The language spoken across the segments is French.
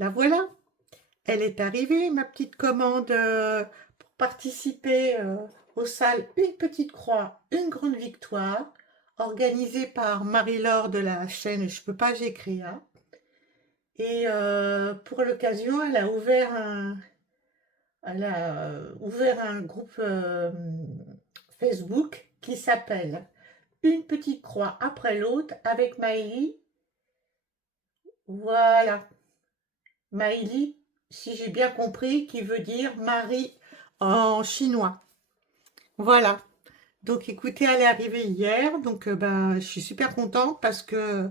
La voilà, elle est arrivée, ma petite commande pour participer aux salles Une Petite Croix, Une Grande Victoire, organisée par Marie-Laure de la chaîne Je peux pas, j'écris. Hein. Et pour l'occasion, elle a ouvert un groupe Facebook qui s'appelle Une petite croix après l'autre avec Maïli. Voilà, Maïli, si j'ai bien compris, qui veut dire Marie en chinois. Voilà. Donc écoutez, elle est arrivée hier, donc ben, je suis super contente parce que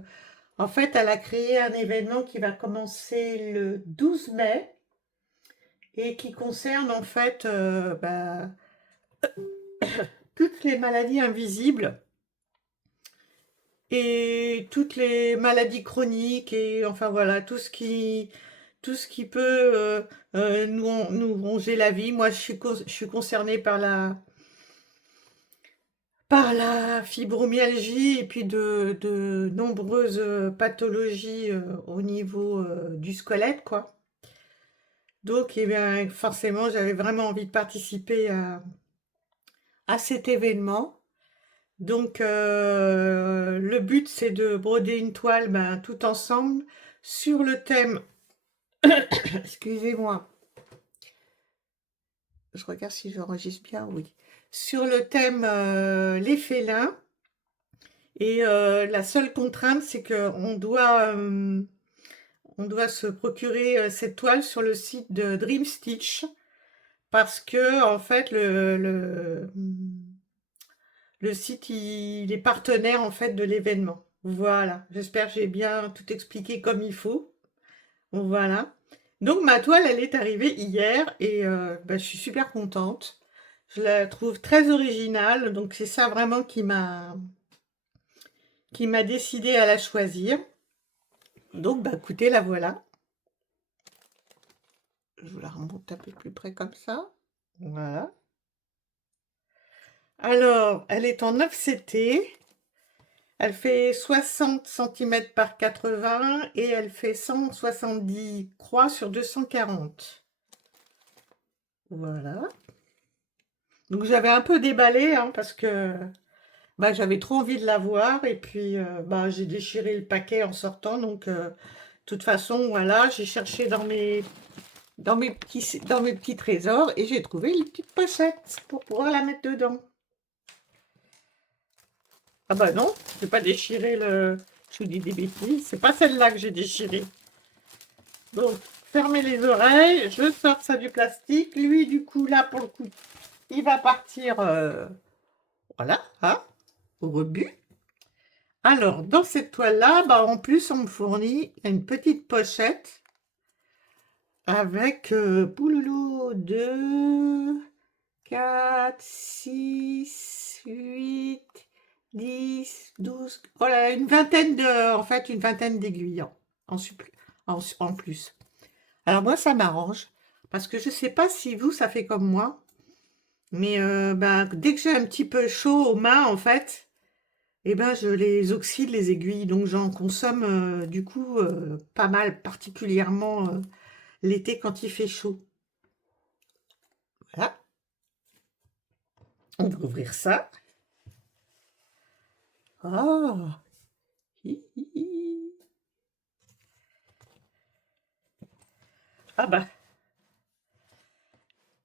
en fait, elle a créé un événement qui va commencer le 12 mai et qui concerne en fait ben, toutes les maladies invisibles et toutes les maladies chroniques et enfin voilà, tout ce qui peut nous ronger la vie. Moi, je suis concernée par la fibromyalgie et puis de nombreuses pathologies au niveau du squelette, quoi. Donc, eh bien, forcément, j'avais vraiment envie de participer à cet événement. Donc, le but, c'est de broder une toile ben, tout ensemble sur le thème, excusez-moi, je regarde si j'enregistre bien, oui, sur le thème les félins. Et la seule contrainte, c'est qu'on doit se procurer cette toile sur le site de Dream Stitch parce que, en fait, le site, il est partenaire en fait de l'événement. Voilà, j'espère que j'ai bien tout expliqué comme il faut. Voilà. Donc ma toile, elle est arrivée hier et bah, je suis super contente. Je la trouve très originale, donc c'est ça vraiment qui m'a décidé à la choisir. Donc bah écoutez, la voilà. Je vous la remonte un peu plus près comme ça. Voilà. Alors, elle est en offseté. Elle fait 60 centimètres par 80 et elle fait 170 croix sur 240. Voilà. Donc j'avais un peu déballé hein, parce que bah, j'avais trop envie de la voir et puis bah, j'ai déchiré le paquet en sortant. Donc de toute façon, voilà, j'ai cherché dans mes petits trésors et j'ai trouvé les petites pochettes pour pouvoir la mettre dedans. Ah bah non, j'ai pas déchiré le... Je vous dis des bêtises, c'est pas celle-là que j'ai déchirée. Donc, fermez les oreilles, je sors ça du plastique. Lui, du coup, là, pour le coup, il va partir, voilà, hein, au rebut. Alors, dans cette toile-là, bah, en plus, on me fournit une petite pochette avec, pouloulou, 2, 4, 6, 8, 10, 12, voilà, une vingtaine d'aiguilles en plus. Alors moi, ça m'arrange, parce que je ne sais pas si vous, ça fait comme moi, mais ben, dès que j'ai un petit peu chaud aux mains, en fait, eh ben, je les oxyde, les aiguilles, donc j'en consomme du coup pas mal, particulièrement l'été quand il fait chaud. Voilà, on va ouvrir ça. Oh, hi, hi, hi. Ah bah,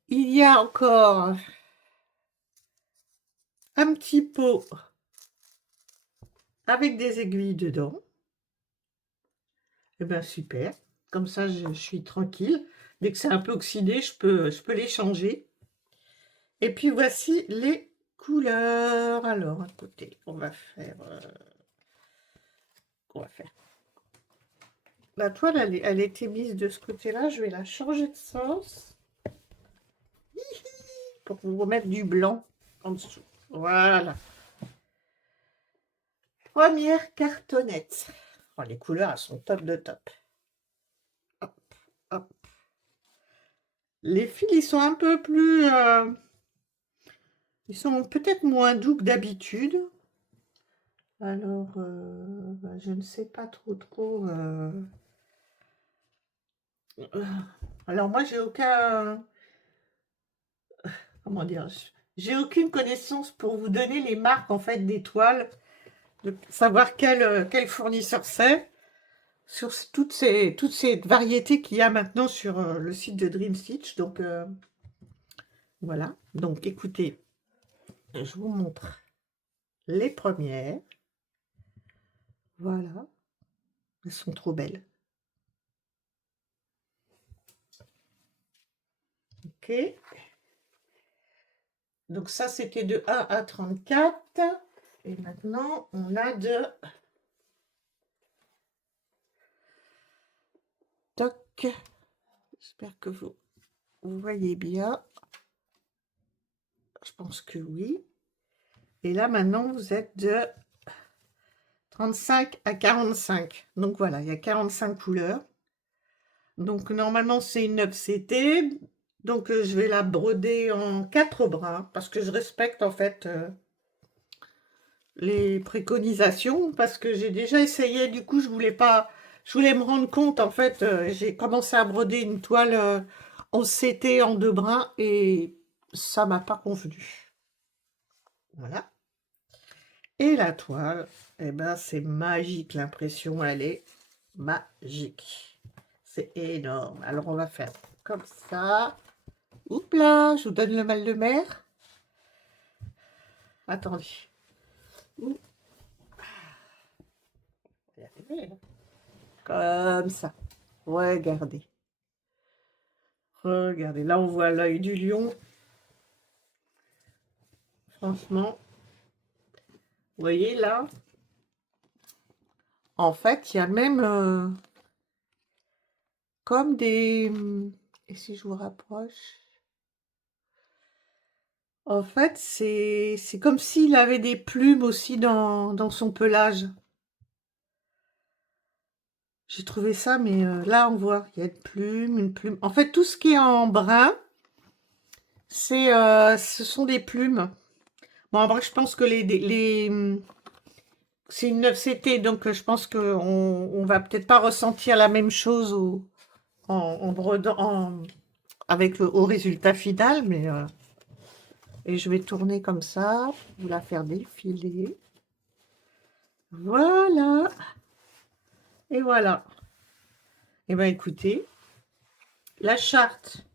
il y a encore un petit pot avec des aiguilles dedans. Eh ben super. Comme ça, je suis tranquille. Dès que c'est un peu oxydé, je peux les changer. Et puis voici les couleurs. Alors, à côté, on va faire. La toile, elle était mise de ce côté-là. Je vais la changer de sens pour vous remettre du blanc en dessous. Voilà. Première cartonnette. Oh, les couleurs, elles sont top de top. Hop, hop. Les fils, ils sont un peu plus... ils sont peut-être moins doux que d'habitude. Alors, bah, je ne sais pas trop. Alors moi, j'ai aucun... Comment dire? J'ai aucune connaissance pour vous donner les marques, en fait, des toiles, de savoir quel fournisseur c'est, sur toutes ces variétés qu'il y a maintenant sur le site de Dream Stitch. Donc, voilà. Donc, écoutez, je vous montre les premières. Voilà. Elles sont trop belles. Ok. Donc ça, c'était de 1 à 34. Et maintenant, on a de... Toc. J'espère que vous voyez bien. Je pense que oui. Et là, maintenant, vous êtes de 35 à 45. Donc voilà, il y a 45 couleurs. Donc normalement, c'est une 9CT. Donc je vais la broder en 4 brins parce que je respecte en fait les préconisations, parce que j'ai déjà essayé. Du coup, je voulais me rendre compte en fait. J'ai commencé à broder une toile en CT en 2 brins et ça m'a pas convenu. Voilà. Et la toile, eh ben, c'est magique, l'impression, elle est magique. C'est énorme. Alors, on va faire comme ça. Oups là, je vous donne le mal de mer. Attendez. Oups. Comme ça. Regardez. Regardez, là, on voit l'œil du lion. Franchement, vous voyez là, en fait, il y a même comme des... Et si je vous rapproche? En fait, c'est comme s'il avait des plumes aussi dans son pelage. J'ai trouvé ça, mais là, on voit, il y a une plume. En fait, tout ce qui est en brun, ce sont des plumes. Bon, en vrai, je pense que c'est une 9CT, donc je pense qu'on va peut-être pas ressentir la même chose en brodant, avec au résultat final, mais... et je vais tourner comme ça, pour la faire défiler. Voilà. Et voilà. Et bien, écoutez, la charte,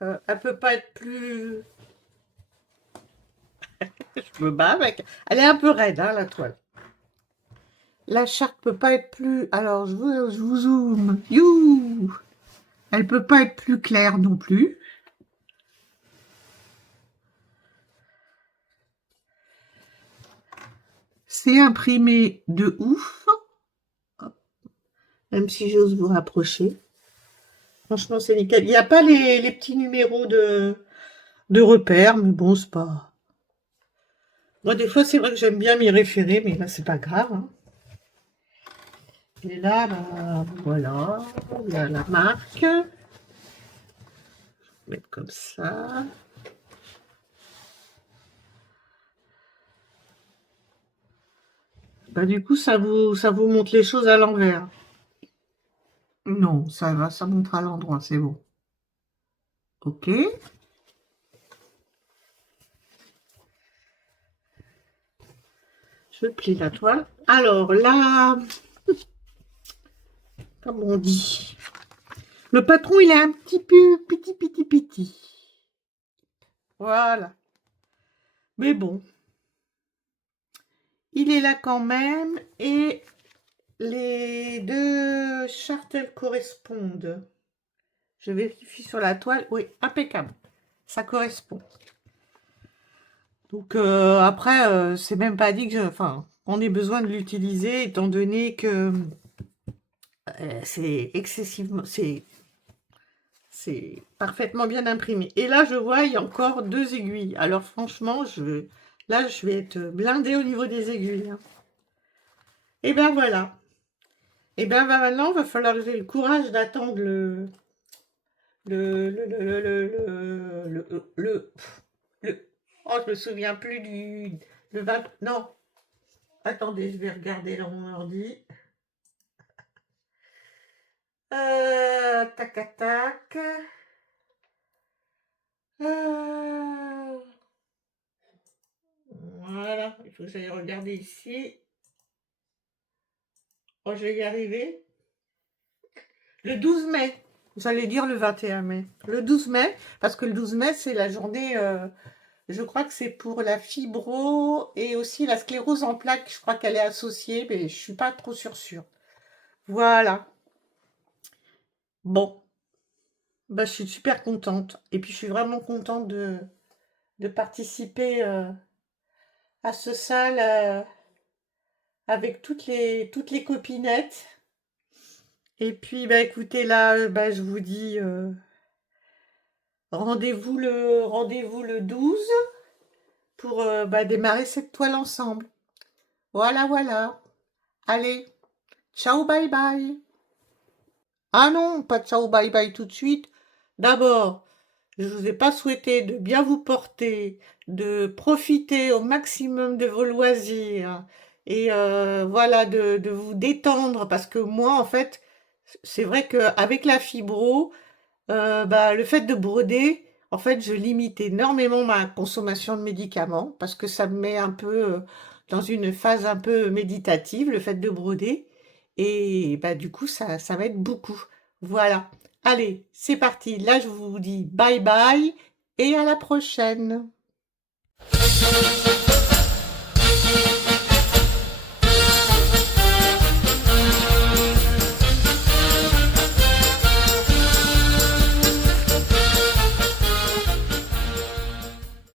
elle peut pas être plus... Je me bats avec. Elle est un peu raide, hein, la toile. La charte peut pas être plus... Alors, je vous zoome. You. Elle peut pas être plus claire non plus. C'est imprimé de ouf. Même si j'ose vous rapprocher. Franchement, c'est nickel. Il n'y a pas les petits numéros de repères, mais bon, c'est pas... Moi, des fois, c'est vrai que j'aime bien m'y référer, mais là, c'est pas grave, hein. Et là, bah, voilà, il y a la marque. Je vais mettre comme ça. Bah, du coup, ça vous montre les choses à l'envers. Non, ça va, ça montre à l'endroit, c'est bon. Ok. Je plie la toile. Alors là, comme on dit, le patron, il est un petit peu petit. Voilà. Mais bon, il est là quand même. Et les deux chartes, elles correspondent. Je vérifie sur la toile. Oui, impeccable. Ça correspond. Donc après, c'est même pas dit que enfin, on ait besoin de l'utiliser, étant donné que c'est excessivement... C'est parfaitement bien imprimé. Et là, je vois, il y a encore 2 aiguilles. Alors franchement, là, je vais être blindée au niveau des aiguilles, hein. Et ben voilà. Et ben maintenant, il va falloir que j'ai le courage d'attendre le, le, le, le, oh, je me souviens plus le 20, non, attendez, je vais regarder dans mon ordi. tac, tac. Euh, Voilà, il faut que j'aille regarder ici. Oh, je vais y arriver. Le 12 mai. J'allais dire le 21 mai. Le 12 mai, parce que le 12 mai, c'est la journée, je crois que c'est pour la fibro et aussi la sclérose en plaques. Je crois qu'elle est associée, mais je suis pas trop sûre. Voilà. Bon, bah, je suis super contente. Et puis, je suis vraiment contente de participer à ce salle avec toutes les copinettes. Et puis, bah, écoutez, là, bah, je vous dis rendez-vous le 12 pour bah, démarrer cette toile ensemble. Voilà, voilà. Allez, ciao, bye bye. Ah non, pas de ciao, bye bye tout de suite. D'abord, je vous ai pas souhaité de bien vous porter, de profiter au maximum de vos loisirs et voilà, de vous détendre parce que moi, en fait, c'est vrai qu'avec la fibro, bah, le fait de broder, en fait, je limite énormément ma consommation de médicaments parce que ça me met un peu dans une phase un peu méditative, le fait de broder. Et bah, du coup, ça m'aide beaucoup. Voilà. Allez, c'est parti. Là, je vous dis bye bye et à la prochaine.